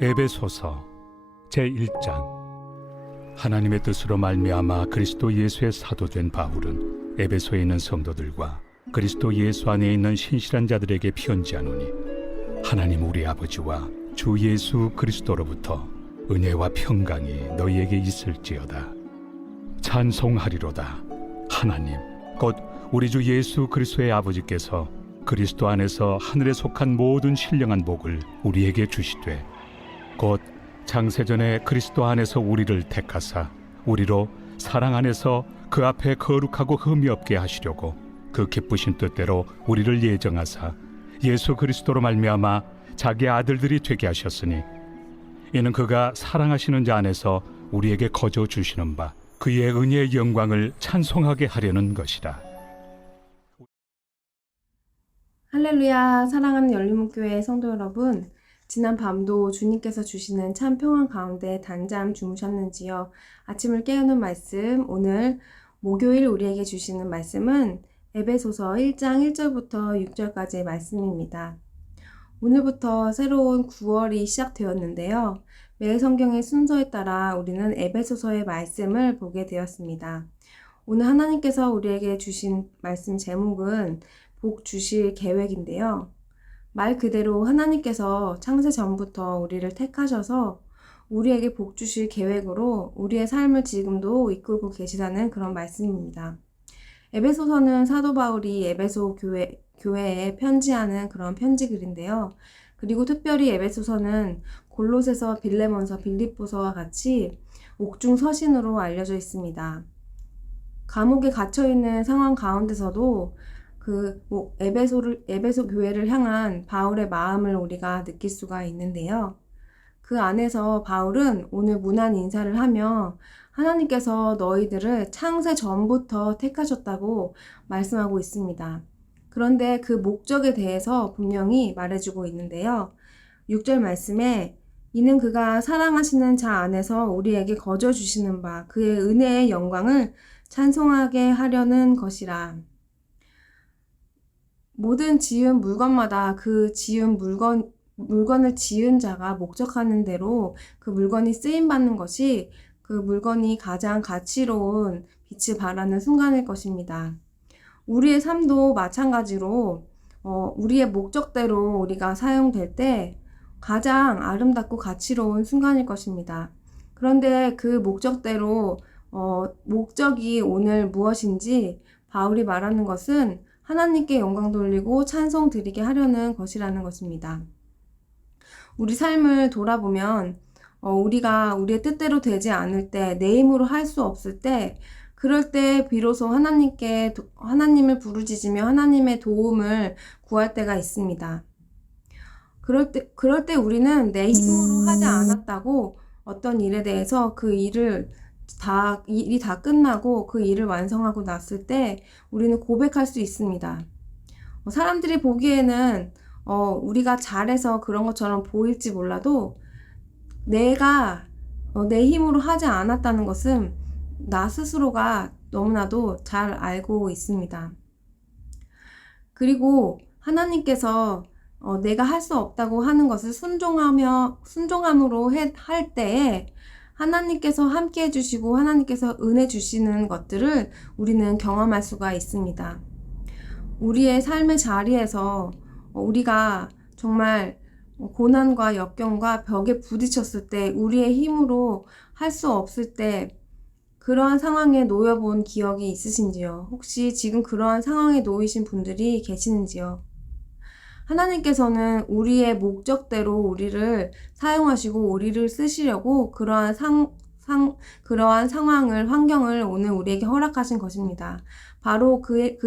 에베소서 제1장. 하나님의 뜻으로 말미암아 그리스도 예수의 사도된 바울은 에베소에 있는 성도들과 그리스도 예수 안에 있는 신실한 자들에게 편지하노니, 하나님 우리 아버지와 주 예수 그리스도로부터 은혜와 평강이 너희에게 있을지어다. 찬송하리로다. 하나님 곧 우리 주 예수 그리스도의 아버지께서 그리스도 안에서 하늘에 속한 모든 신령한 복을 우리에게 주시되, 곧 창세전에 그리스도 안에서 우리를 택하사 우리로 사랑 안에서 그 앞에 거룩하고 흠이 없게 하시려고 그 기쁘신 뜻대로 우리를 예정하사 예수 그리스도로 말미암아 자기 아들들이 되게 하셨으니, 이는 그가 사랑하시는 자 안에서 우리에게 거저 주시는 바 그의 은혜의 영광을 찬송하게 하려는 것이라. 할렐루야. 사랑하는 열린문교회 성도 여러분, 지난 밤도 주님께서 주시는 참 평안 가운데 단잠 주무셨는지요? 아침을 깨우는 말씀, 오늘 목요일 우리에게 주시는 말씀은 에베소서 1장 1절부터 6절까지의 말씀입니다. 오늘부터 새로운 9월이 시작되었는데요. 매일 성경의 순서에 따라 우리는 에베소서의 말씀을 보게 되었습니다. 오늘 하나님께서 우리에게 주신 말씀 제목은 복 주실 계획인데요. 말 그대로 하나님께서 창세 전부터 우리를 택하셔서 우리에게 복 주실 계획으로 우리의 삶을 지금도 이끌고 계시다는 그런 말씀입니다. 에베소서는 사도 바울이 에베소 교회에 편지하는 그런 편지글인데요. 그리고 특별히 에베소서는 골로새서, 빌레몬서, 빌립보서와 같이 옥중 서신으로 알려져 있습니다. 감옥에 갇혀있는 상황 가운데서도 에베소 교회를 향한 바울의 마음을 우리가 느낄 수가 있는데요. 그 안에서 바울은 오늘 문안 인사를 하며 하나님께서 너희들을 창세 전부터 택하셨다고 말씀하고 있습니다. 그런데 그 목적에 대해서 분명히 말해주고 있는데요. 6절 말씀에 이는 그가 사랑하시는 자 안에서 우리에게 거저 주시는 바 그의 은혜의 영광을 찬송하게 하려는 것이라. 모든 지은 물건마다 그 지은 물건을 지은 자가 목적하는 대로 그 물건이 쓰임받는 것이 그 물건이 가장 가치로운 빛을 발하는 순간일 것입니다. 우리의 삶도 마찬가지로 우리의 목적대로 우리가 사용될 때 가장 아름답고 가치로운 순간일 것입니다. 그런데 그 목적대로 목적이 오늘 무엇인지 바울이 말하는 것은 하나님께 영광 돌리고 찬송 드리게 하려는 것이라는 것입니다. 우리 삶을 돌아보면 우리가 우리의 뜻대로 되지 않을 때, 내 힘으로 할 수 없을 때, 그럴 때 비로소 하나님을 부르짖으며 하나님의 도움을 구할 때가 있습니다. 그럴 때 우리는 내 힘으로 하지 않았다고 어떤 일에 대해서 그 일이 다 끝나고 그 일을 완성하고 났을 때 우리는 고백할 수 있습니다. 사람들이 보기에는 우리가 잘해서 그런 것처럼 보일지 몰라도 내가 내 힘으로 하지 않았다는 것은 나 스스로가 너무나도 잘 알고 있습니다. 그리고 하나님께서 내가 할 수 없다고 하는 것을 순종함으로 할 때에 하나님께서 함께 해주시고 하나님께서 은혜 주시는 것들을 우리는 경험할 수가 있습니다. 우리의 삶의 자리에서 우리가 정말 고난과 역경과 벽에 부딪혔을 때, 우리의 힘으로 할 수 없을 때 그러한 상황에 놓여본 기억이 있으신지요? 혹시 지금 그러한 상황에 놓이신 분들이 계시는지요? 하나님께서는 우리의 목적대로 우리를 사용하시고 우리를 쓰시려고 그러한 상황을, 환경을 오늘 우리에게 허락하신 것입니다. 바로 그의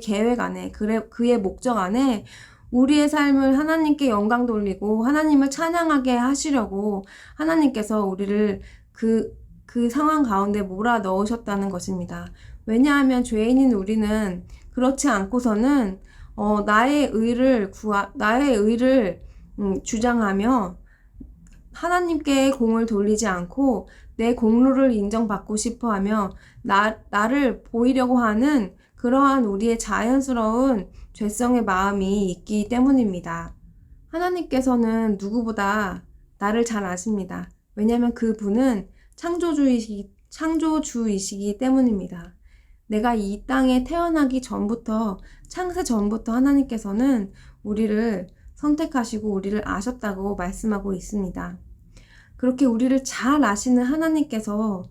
계획 안에, 그의 목적 안에 우리의 삶을 하나님께 영광 돌리고 하나님을 찬양하게 하시려고 하나님께서 우리를 그 상황 가운데 몰아 넣으셨다는 것입니다. 왜냐하면 죄인인 우리는 그렇지 않고서는 나의 의를 주장하며 하나님께 공을 돌리지 않고 내 공로를 인정받고 싶어 하며 나를 보이려고 하는 그러한 우리의 자연스러운 죄성의 마음이 있기 때문입니다. 하나님께서는 누구보다 나를 잘 아십니다. 왜냐하면 그분은 창조주이시기 때문입니다. 내가 이 땅에 태어나기 전부터, 창세 전부터 하나님께서는 우리를 선택하시고 우리를 아셨다고 말씀하고 있습니다. 그렇게 우리를 잘 아시는 하나님께서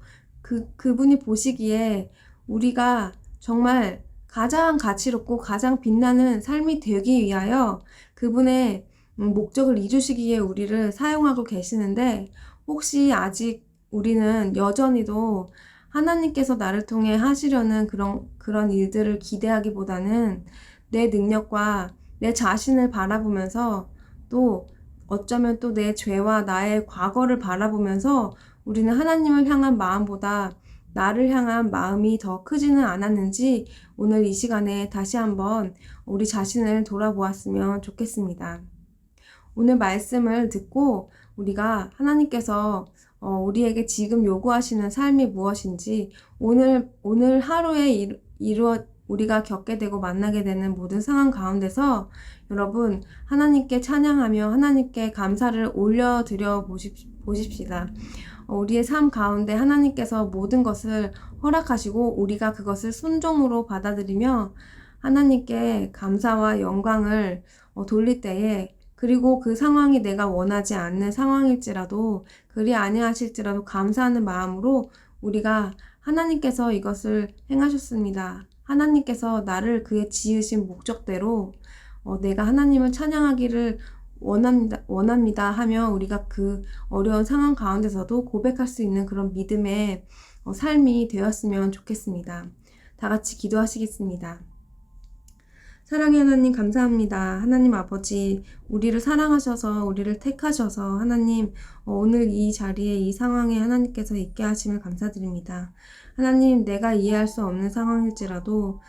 그분이 보시기에 우리가 정말 가장 가치롭고 가장 빛나는 삶이 되기 위하여 그분의 목적을 이루시기에 우리를 사용하고 계시는데, 혹시 아직 우리는 여전히도 하나님께서 나를 통해 하시려는 그런 일들을 기대하기보다는 내 능력과 내 자신을 바라보면서, 또 어쩌면 또 내 죄와 나의 과거를 바라보면서 우리는 하나님을 향한 마음보다 나를 향한 마음이 더 크지는 않았는지 오늘 이 시간에 다시 한번 우리 자신을 돌아보았으면 좋겠습니다. 오늘 말씀을 듣고 우리가 하나님께서 우리에게 지금 요구하시는 삶이 무엇인지, 오늘 하루에 우리가 겪게 되고 만나게 되는 모든 상황 가운데서 여러분 하나님께 찬양하며 하나님께 감사를 올려드려 보십시다. 우리의 삶 가운데 하나님께서 모든 것을 허락하시고 우리가 그것을 순종으로 받아들이며 하나님께 감사와 영광을 돌릴 때에, 그리고 그 상황이 내가 원하지 않는 상황일지라도 그리 아니하실지라도 감사하는 마음으로 우리가 하나님께서 이것을 행하셨습니다. 하나님께서 나를 그의 지으신 목적대로 내가 하나님을 찬양하기를 원합니다 하며 우리가 그 어려운 상황 가운데서도 고백할 수 있는 그런 믿음의 삶이 되었으면 좋겠습니다. 다 같이 기도하시겠습니다. 사랑의 하나님, 감사합니다. 하나님 아버지, 우리를 사랑하셔서 우리를 택하셔서 하나님 오늘 이 자리에 이 상황에 하나님께서 있게 하심을 감사드립니다. 하나님, 내가 이해할 수 없는 상황일지라도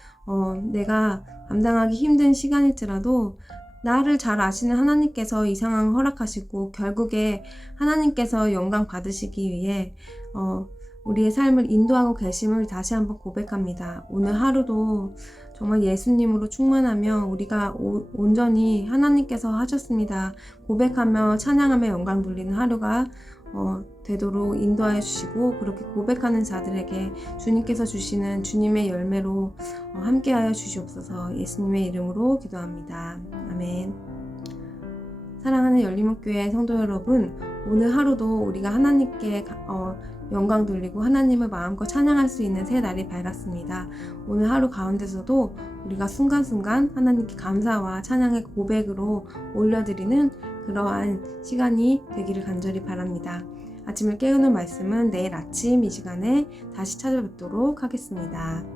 내가 감당하기 힘든 시간일지라도 나를 잘 아시는 하나님께서 이 상황을 허락하시고 결국에 하나님께서 영광 받으시기 위해 우리의 삶을 인도하고 계심을 다시 한번 고백합니다. 오늘 하루도 정말 예수님으로 충만하며 우리가 온전히 하나님께서 하셨습니다 고백하며 찬양하며 영광 돌리는 하루가 되도록 인도하여 주시고, 그렇게 고백하는 자들에게 주님께서 주시는 주님의 열매로 함께하여 주시옵소서. 예수님의 이름으로 기도합니다. 아멘. 사랑하는 열림목교회 성도 여러분, 오늘 하루도 우리가 하나님께 영광 돌리고 하나님을 마음껏 찬양할 수 있는 새 날이 밝았습니다. 오늘 하루 가운데서도 우리가 순간순간 하나님께 감사와 찬양의 고백으로 올려드리는 그러한 시간이 되기를 간절히 바랍니다. 아침을 깨우는 말씀은 내일 아침 이 시간에 다시 찾아뵙도록 하겠습니다.